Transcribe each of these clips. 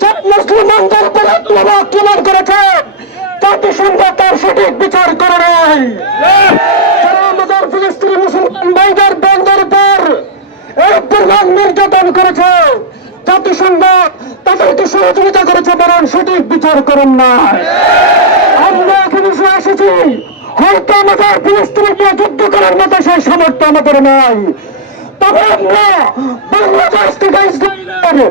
যে মুসলমানদের আপনারা আক্রমণ করেছেন জাতিসংঘ তার সঠিক বিচার করে নাই। আমাদের ফিলিস্তিনি মুসলমান ভাইদের বন্ধের উপর এই পরিমাণ নির্যাতন করেছে জাতিসংঘ তাদেরকে সহযোগিতা করেছে বরং সঠিক বিচার করেন না। আমরা এখানে এসে এসেছি, হয়তো আমাদের ফিলিস্তিনি নিয়ে যুদ্ধ করার মতো সেই সামর্থ্য আমাদের নাই। তবে আমরা বাংলাদেশ থেকে ইসরায়েলের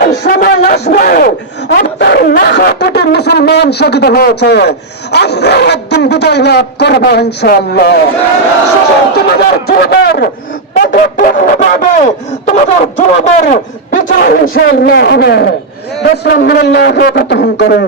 সুতরাং সময় আসবে। আমাদের লাখ কোটি মুসলমান শহীদ হয়েছে। আমরা একদিন বিজয় লাভ করব ইনশাল্লাহ তোমাদের যুবদের পূর্ণ পাবে তোমাদের যুবদের বিচার ইনশাল্লাহ হবে। ইসলাম করে।